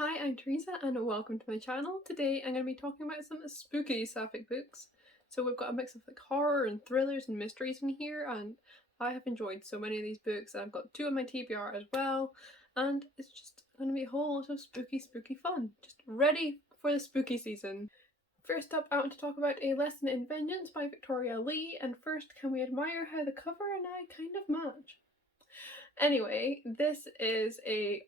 Hi, I'm Teresa and welcome to my channel. Today I'm going to be talking about some spooky sapphic books. So we've got a mix of like horror and thrillers and mysteries in here, and I have enjoyed so many of these books, and I've got two on my TBR as well, and it's just going to be a whole lot of spooky fun. Just ready for the spooky season. First up, I want to talk about A Lesson in Vengeance by Victoria Lee, and first, can we admire how the cover and I kind of match? Anyway, this is a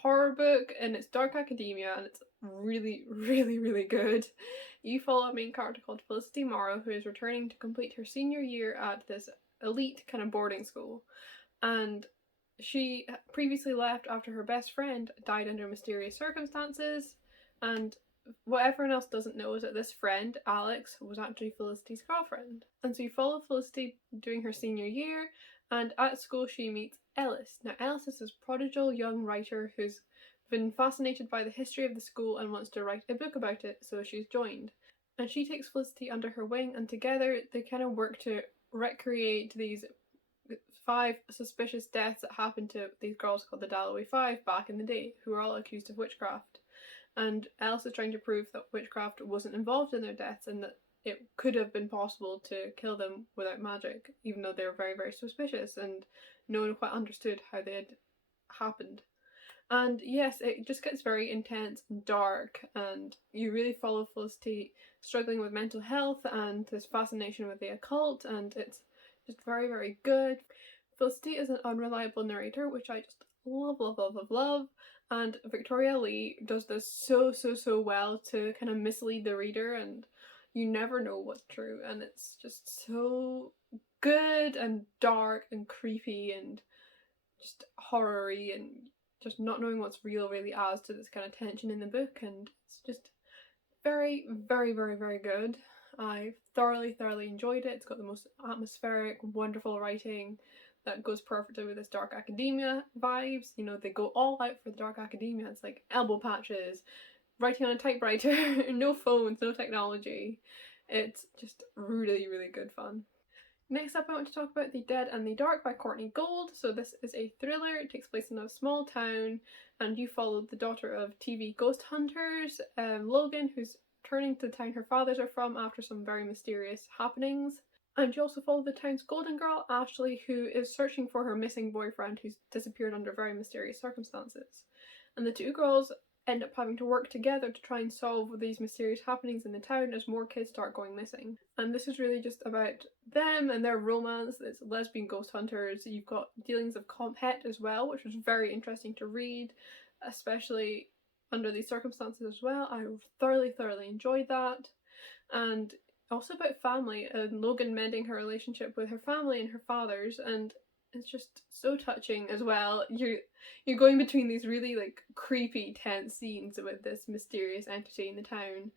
horror book and it's dark academia and it's really good. You follow a main character called Felicity Morrow who is returning to complete her senior year at this elite kind of boarding school, and she previously left after her best friend died under mysterious circumstances, and what everyone else doesn't know is that this friend, Alex, was actually Felicity's girlfriend. And so you follow Felicity during her senior year, and at school she meets Ellis. Now, Ellis is this prodigal young writer who's been fascinated by the history of the school and wants to write a book about it, so she's joined. And she takes Felicity under her wing, and together they kind of work to recreate these 5 suspicious deaths that happened to these girls called the Dalloway Five back in the day, who were all accused of witchcraft. And Alice is trying to prove that witchcraft wasn't involved in their deaths and that it could have been possible to kill them without magic, even though they were very suspicious and no one quite understood how they had happened. And yes, it just gets very intense and dark, and you really follow Felicity struggling with mental health and this fascination with the occult, and it's just very good. Felicity is an unreliable narrator, which I just love, and Victoria Lee does this so well to kind of mislead the reader, and you never know what's true, and it's just so good and dark and creepy and just horror-y, and just not knowing what's real really adds to this kind of tension in the book, and it's just very good. I've thoroughly enjoyed it. It's got the most atmospheric, wonderful writing that goes perfectly with this dark academia vibes. You know, they go all out for the dark academia. It's like elbow patches, writing on a typewriter, no phones, no technology. It's just really good fun. Next up, I want to talk about The Dead and the Dark by Courtney Gold. So this is a thriller. It takes place in a small town, and you follow the daughter of TV ghost hunters, Logan, who's returning to the town her fathers are from after some very mysterious happenings. And you also follow the town's golden girl, Ashley, who is searching for her missing boyfriend who's disappeared under very mysterious circumstances. And the two girls end up having to work together to try and solve these mysterious happenings in the town as more kids start going missing. And this is really just about them and their romance. It's lesbian ghost hunters. You've got dealings of comp het as well, which was very interesting to read, especially under these circumstances as well. I thoroughly enjoyed that. And also about family and Logan mending her relationship with her family and her fathers, and it's just so touching as well. You're going between these really like creepy, tense scenes with this mysterious entity in the town,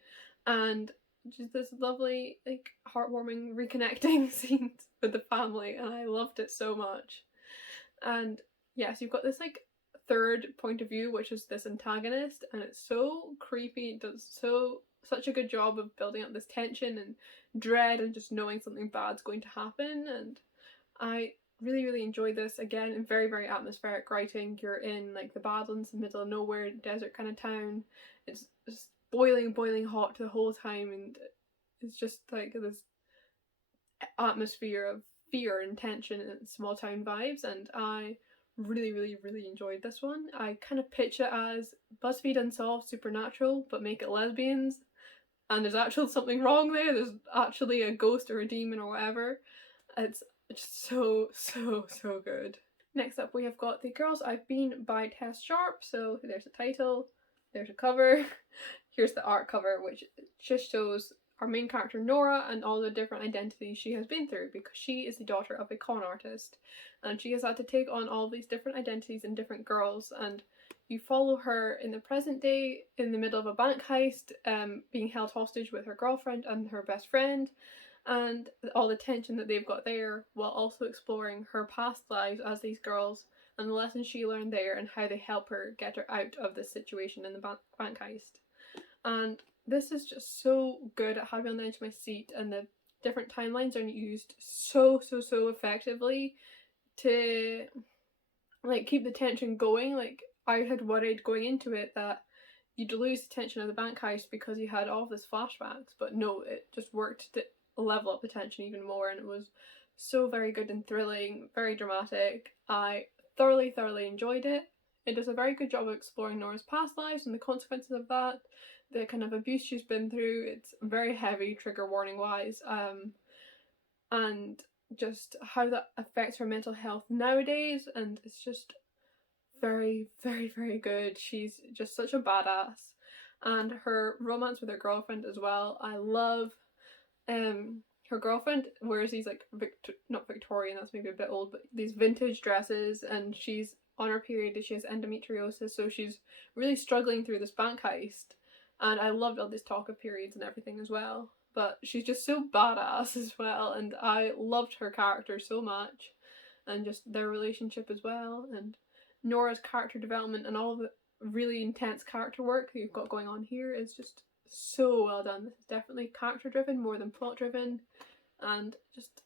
and just this lovely, like, heartwarming reconnecting scenes with the family, and I loved it so much. And yes, you've got this like third point of view, which is this antagonist, and it's so creepy. It does such a good job of building up this tension and dread and just knowing something bad's going to happen, and I really enjoyed this. Again, in very atmospheric writing. You're in like the Badlands, the middle of nowhere, desert kind of town. It's just boiling hot the whole time, and it's just like this atmosphere of fear and tension and small town vibes, and I really enjoyed this one. I kind of pitch it as BuzzFeed Unsolved Supernatural, but make it lesbians, and there's actually something wrong there. There's actually a ghost or a demon or whatever. It's just so good. Next up, we have got The Girls I've Been by Tess Sharp. So there's a title, there's a cover, here's the art cover, which just shows our main character Nora and all the different identities she has been through, because she is the daughter of a con artist and she has had to take on all these different identities and different girls, and you follow her in the present day in the middle of a bank heist, being held hostage with her girlfriend and her best friend, and all the tension that they've got there, while also exploring her past lives as these girls and the lessons she learned there and how they help her get her out of this situation in the bank heist. And this is just so good at having me on the edge of my seat, and the different timelines are used so effectively to like keep the tension going. Like, I had worried going into it that you'd lose the tension of the bank heist because you had all of this flashbacks, but no, it just worked to level up the tension even more, and it was so very good and thrilling, very dramatic. I thoroughly enjoyed it. It does a very good job of exploring Nora's past lives and the consequences of that, the kind of abuse she's been through. It's very heavy, trigger warning wise, and just how that affects her mental health nowadays, and it's just very good. She's just such a badass, and her romance with her girlfriend as well. I love her girlfriend wears these like not Victorian, that's maybe a bit old, but these vintage dresses, and she's on her period, she has endometriosis, so she's really struggling through this bank heist, and I loved all this talk of periods and everything as well, but she's just so badass as well, and I loved her character so much, and just their relationship as well, and Nora's character development and all the really intense character work that you've got going on here is just so well done. This is definitely character driven more than plot driven, and just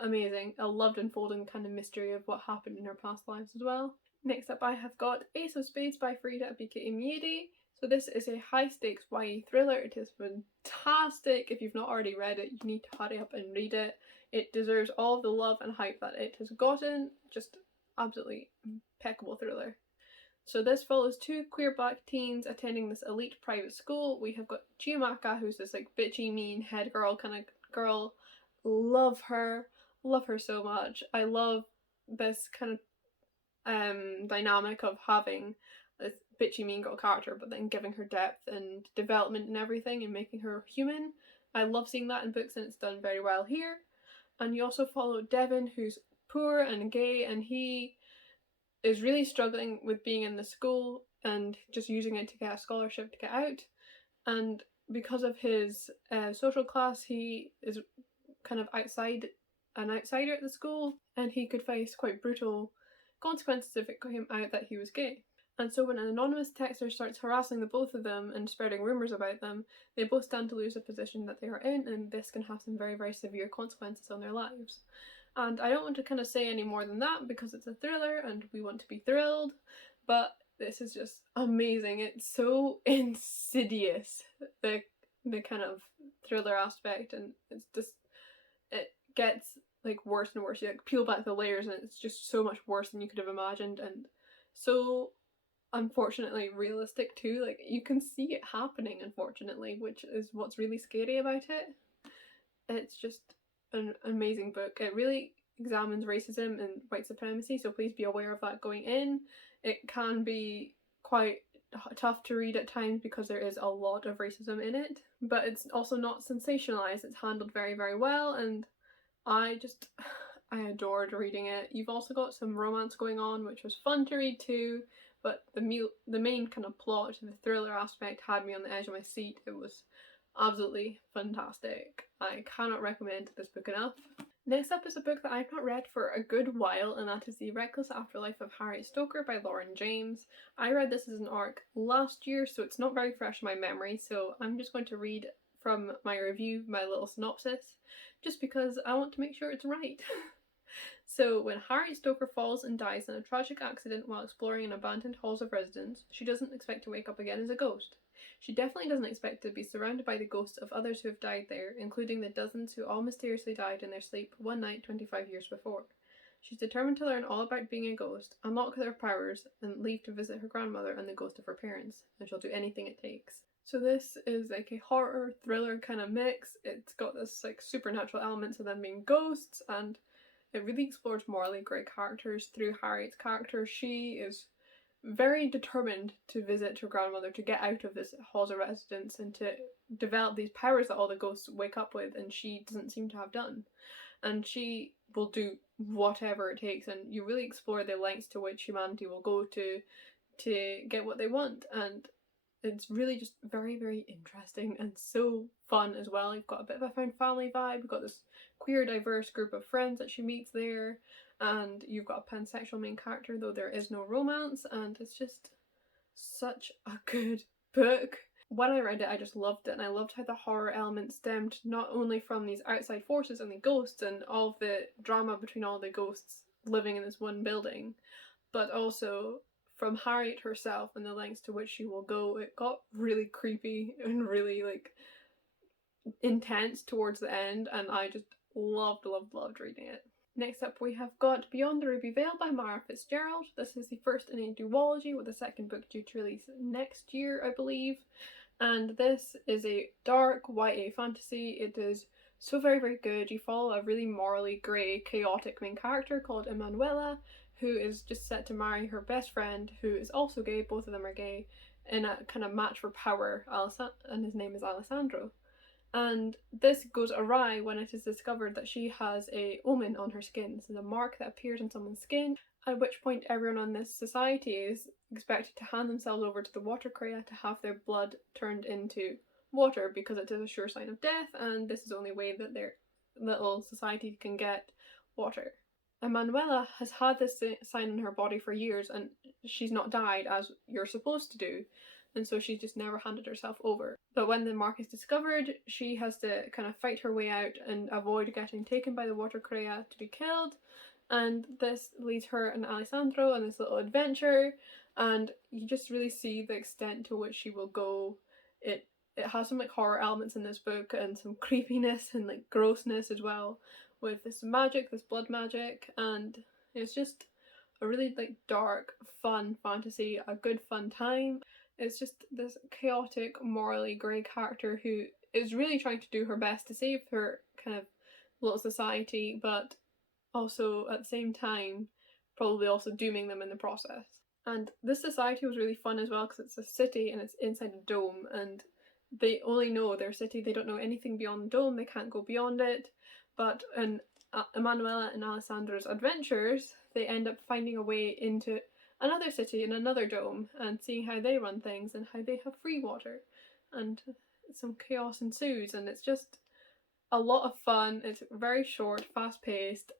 amazing. I loved unfolding kind of mystery of what happened in her past lives as well. Next up I have got Ace of Spades by Frida Abike Miede. So this is a high stakes YA thriller. It is fantastic. If you've not already read it, you need to hurry up and read it. It deserves all the love and hype that it has gotten. Just absolutely impeccable thriller. So this follows two queer black teens attending this elite private school. We have got Chiamaka, who's this like bitchy, mean head girl kind of girl. Love her so much. I love this kind of dynamic of having this bitchy mean girl character, but then giving her depth and development and everything and making her human. I love seeing that in books, and it's done very well here. And you also follow Devin, who's poor and gay, and he is really struggling with being in the school and just using it to get a scholarship to get out. And because of his social class, he is kind of an outsider at the school, and he could face quite brutal consequences if it came out that he was gay. And so when an anonymous texter starts harassing the both of them and spreading rumours about them, they both stand to lose the position that they are in, and this can have some very severe consequences on their lives. And I don't want to kind of say any more than that because it's a thriller and we want to be thrilled, but this is just amazing. It's so insidious, the kind of thriller aspect, and it's just, it gets like worse and worse. You like peel back the layers and it's just so much worse than you could have imagined, and so unfortunately realistic too. Like you can see it happening, unfortunately, which is what's really scary about it. It's just an amazing book. It really examines racism and white supremacy, so please be aware of that going in. It can be quite tough to read at times because there is a lot of racism in it, but it's also not sensationalized. It's handled very well, and I adored reading it. You've also got some romance going on, which was fun to read too, but the main kind of plot, the thriller aspect, had me on the edge of my seat. It was absolutely fantastic. I cannot recommend this book enough. Next up is a book that I've not read for a good while, and that is The Reckless Afterlife of Harriet Stoker by Lauren James. I read this as an ARC last year, so it's not very fresh in my memory, so I'm just going to read from my review, my little synopsis, just because I want to make sure it's right. So, when Harriet Stoker falls and dies in a tragic accident while exploring an abandoned halls of residence, she doesn't expect to wake up again as a ghost. She definitely doesn't expect to be surrounded by the ghosts of others who have died there, including the dozens who all mysteriously died in their sleep one night 25 years before. She's determined to learn all about being a ghost, unlock their powers, and leave to visit her grandmother and the ghost of her parents, and she'll do anything it takes. So this is like a horror thriller kind of mix. It's got this like supernatural elements of them being ghosts, and it really explores morally grey characters through Harriet's character. She is very determined to visit her grandmother, to get out of this halls of residence and to develop these powers that all the ghosts wake up with, and she doesn't seem to have done. And she will do whatever it takes, and you really explore the lengths to which humanity will go to get what they want, and it's really just very interesting and so fun as well. You've got a bit of a found family vibe, you've got this queer diverse group of friends that she meets there, and you've got a pansexual main character, though there is no romance, and it's just such a good book. When I read it, I just loved it, and I loved how the horror element stemmed not only from these outside forces and the ghosts and all of the drama between all the ghosts living in this one building, but also from Harriet herself and the lengths to which she will go. It got really creepy and really like intense towards the end, and I just loved reading it. Next up we have got Beyond the Ruby Veil by Mara Fitzgerald. This is the first in a duology, with the second book due to release next year, I believe. And this is a dark YA fantasy. It is so very good. You follow a really morally grey, chaotic main character called Emanuela, who is just set to marry her best friend, who is also gay. Both of them are gay, in a kind of match for power, and his name is Alessandro. And this goes awry when it is discovered that she has a omen on her skin. This is a mark that appears on someone's skin, at which point everyone on this society is expected to hand themselves over to the water Kreia to have their blood turned into water, because it is a sure sign of death, and this is the only way that their little society can get water. Emanuela has had this sign on her body for years, and she's not died as you're supposed to do, and so she's just never handed herself over. But when the mark is discovered, she has to kind of fight her way out and avoid getting taken by the water Kreia to be killed, and this leads her and Alessandro on this little adventure, and you just really see the extent to which she will go. It has some like horror elements in this book and some creepiness and like grossness as well, with this magic, this blood magic, and it's just a really like dark, fun fantasy, a good fun time. It's just this chaotic, morally grey character who is really trying to do her best to save her kind of little society, but also at the same time probably also dooming them in the process. And this society was really fun as well, because it's a city and it's inside a dome, and they only know their city, they don't know anything beyond the dome, they can't go beyond it. But in Emanuela and Alessandro's adventures, they end up finding a way into another city in another dome and seeing how they run things and how they have free water, and some chaos ensues, and it's just a lot of fun. It's very short, fast paced,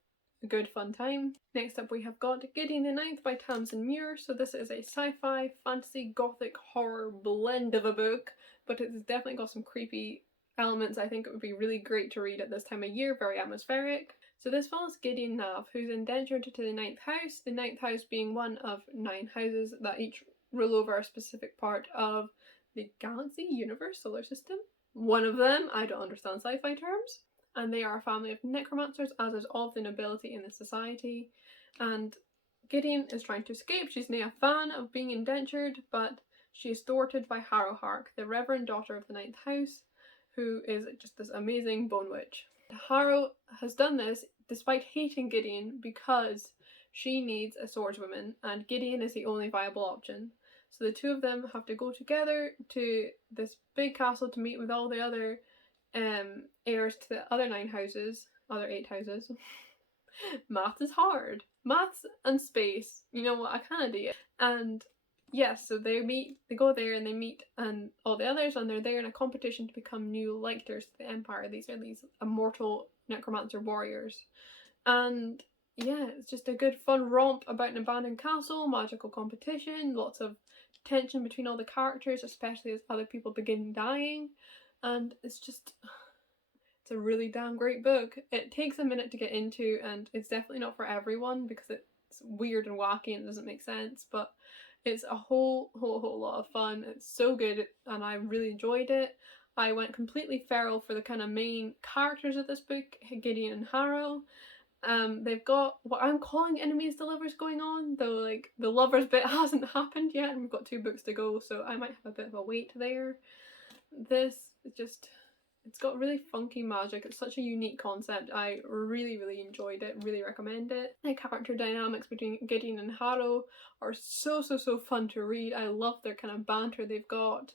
a good fun time. Next up we have got Gideon the Ninth by Tamsin Muir. So this is a sci-fi, fantasy, gothic, horror blend of a book, but it's definitely got some creepy elements. I think it would be really great to read at this time of year, very atmospheric. So this follows Gideon Nav, who's indentured to the ninth house, the ninth house being one of 9 houses that each rule over a specific part of the galaxy, universe, solar system. One of them, I don't understand sci-fi terms. And they are a family of necromancers, as is all of the nobility in the society. And Gideon is trying to escape. She's now a fan of being indentured, but she is thwarted by Harrow Hark, the reverend daughter of the ninth house, who is just this amazing bone witch. Harrow has done this despite hating Gideon, because she needs a swordswoman and Gideon is the only viable option. So the two of them have to go together to this big castle to meet with all the other heirs to the other 9 houses, other 8 houses. Math is hard. Maths and space, you know what, I kinda do it. And yes, so they go there and they meet and all the others, and they're there in a competition to become new lictors to the Empire. These are these immortal necromancer warriors. And yeah, it's just a good fun romp about an abandoned castle, magical competition, lots of tension between all the characters, especially as other people begin dying. And it's a really damn great book. It takes a minute to get into, and it's definitely not for everyone because it's weird and wacky and it doesn't make sense, but it's a whole lot of fun. It's so good and I really enjoyed it. I went completely feral for the kind of main characters of this book, Gideon and Harrow. They've got what I'm calling enemies to lovers going on, though like the lovers bit hasn't happened yet and we've got 2 books to go, so I might have a bit of a wait there. This is just, it's got really funky magic. It's such a unique concept. I really enjoyed it, really recommend it. The character dynamics between Gideon and Harrow are so fun to read. I love their kind of banter they've got,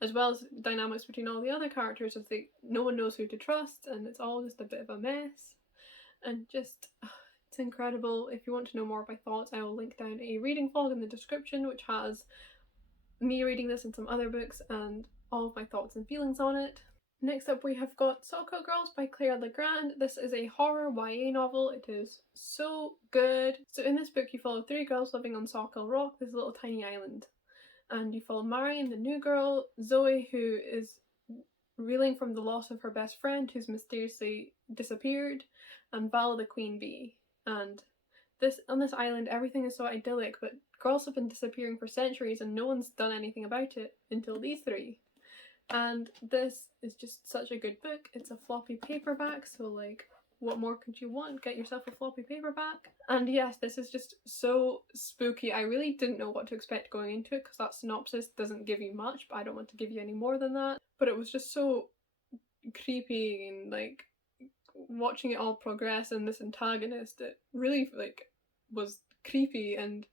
as well as dynamics between all the other characters, as no one knows who to trust and it's all just a bit of a mess. And just, it's incredible. If you want to know more of my thoughts, I will link down a reading vlog in the description which has me reading this and some other books and all of my thoughts and feelings on it. Next up we have got Sawkill Girls by Claire Legrand. This is a horror YA novel. It is so good. So in this book you follow 3 girls living on Sawkill Rock, this little tiny island. And you follow Marion, the new girl, Zoe, who is reeling from the loss of her best friend who's mysteriously disappeared, and Val, the queen bee. And on this island everything is so idyllic, but Girls have been disappearing for centuries and no one's done anything about it until these three. And this is just such a good book. It's a floppy paperback, so like, what more could you want? Get yourself a floppy paperback. And yes, this is just so spooky. I really didn't know what to expect going into it because that synopsis doesn't give you much, but I don't want to give you any more than that. But it was just so creepy, and like watching it all progress, and this antagonist, it really like was creepy and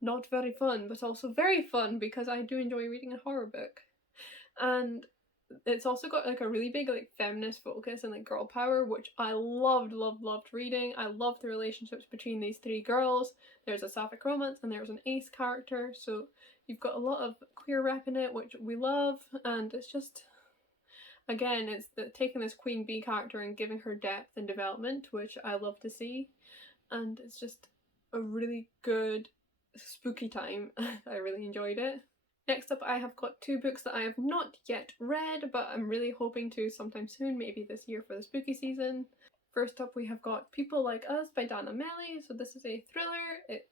not very fun, but also very fun because I do enjoy reading a horror book. And it's also got like a really big like feminist focus and like girl power, which I loved reading. I loved the relationships between these three girls. There's a sapphic romance and there's an ace character, so you've got a lot of queer rep in it, which we love. And it's just, again, it's taking this queen bee character and giving her depth and development, which I love to see. And it's just a really good spooky time. I really enjoyed it. Next up, I have got two books that I have not yet read, but I'm really hoping to sometime soon, maybe this year for the spooky season. First up, we have got People Like Us by Dana Melly. So this is a thriller. It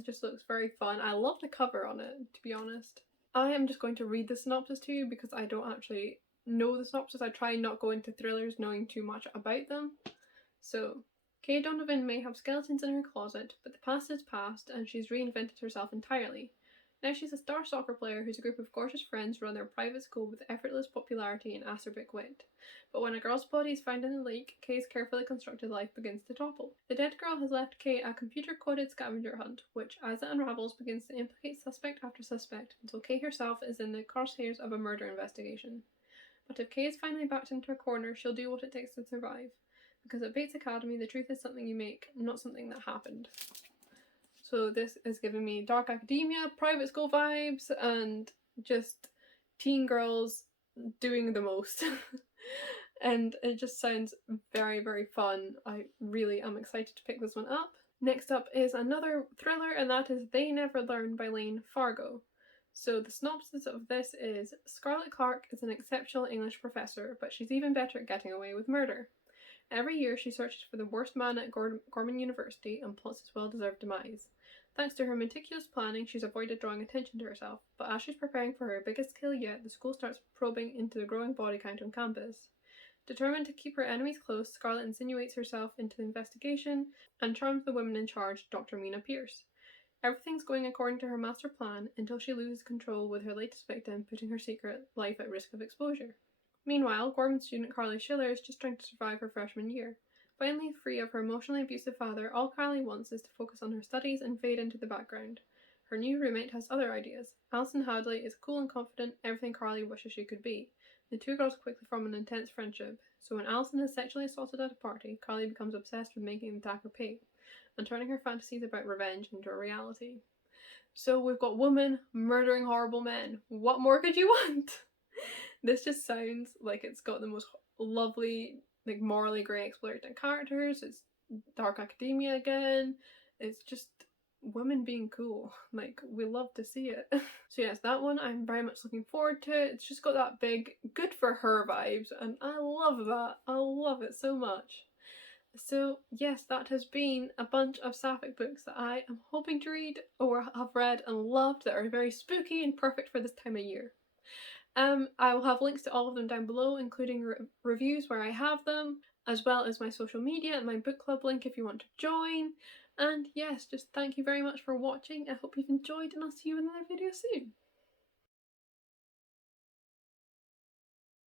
just looks very fun. I love the cover on it, to be honest. I am just going to read the synopsis to you because I don't actually know the synopsis. I try not go into thrillers knowing too much about them. So, Kay Donovan may have skeletons in her closet, but the past is past and she's reinvented herself entirely. Now she's a star soccer player whose group of gorgeous friends run their private school with effortless popularity and acerbic wit. But when a girl's body is found in the lake, Kay's carefully constructed life begins to topple. The dead girl has left Kay a computer-coded scavenger hunt, which, as it unravels, begins to implicate suspect after suspect until Kay herself is in the crosshairs of a murder investigation. But if Kay is finally backed into a corner, she'll do what it takes to survive. Because at Bates Academy, the truth is something you make, not something that happened. So this is giving me dark academia, private school vibes, and just teen girls doing the most. And it just sounds very fun. I really am excited to pick this one up. Next up is another thriller, and that is They Never Learn by Lane Fargo. So the synopsis of this is: Scarlett Clark is an exceptional English professor, but she's even better at getting away with murder. Every year she searches for the worst man at Gorman University and plots his well-deserved demise. Thanks to her meticulous planning, she's avoided drawing attention to herself, but as she's preparing for her biggest kill yet, the school starts probing into the growing body count on campus. Determined to keep her enemies close, Scarlett insinuates herself into the investigation and charms the woman in charge, Dr. Mina Pierce. Everything's going according to her master plan until she loses control with her latest victim, putting her secret life at risk of exposure. Meanwhile, Gorman student Carly Schiller is just trying to survive her freshman year. Finally free of her emotionally abusive father, all Carly wants is to focus on her studies and fade into the background. Her new roommate has other ideas. Alison Hadley is cool and confident, everything Carly wishes she could be. The two girls quickly form an intense friendship, so when Alison is sexually assaulted at a party, Carly becomes obsessed with making the attacker pay, and turning her fantasies about revenge into a reality. So we've got women murdering horrible men. What more could you want? This just sounds like it's got the most lovely, like morally grey exploited characters. It's dark academia again. It's just women being cool. Like, we love to see it. So yes, that one I'm very much looking forward to. It's just got that big good for her vibes, and I love that. I love it so much. So yes, that has been a bunch of sapphic books that I am hoping to read or have read and loved that are very spooky and perfect for this time of year. I will have links to all of them down below, including reviews where I have them, as well as my social media and my book club link if you want to join. And yes, just thank you very much for watching. I hope you've enjoyed, and I'll see you in another video soon.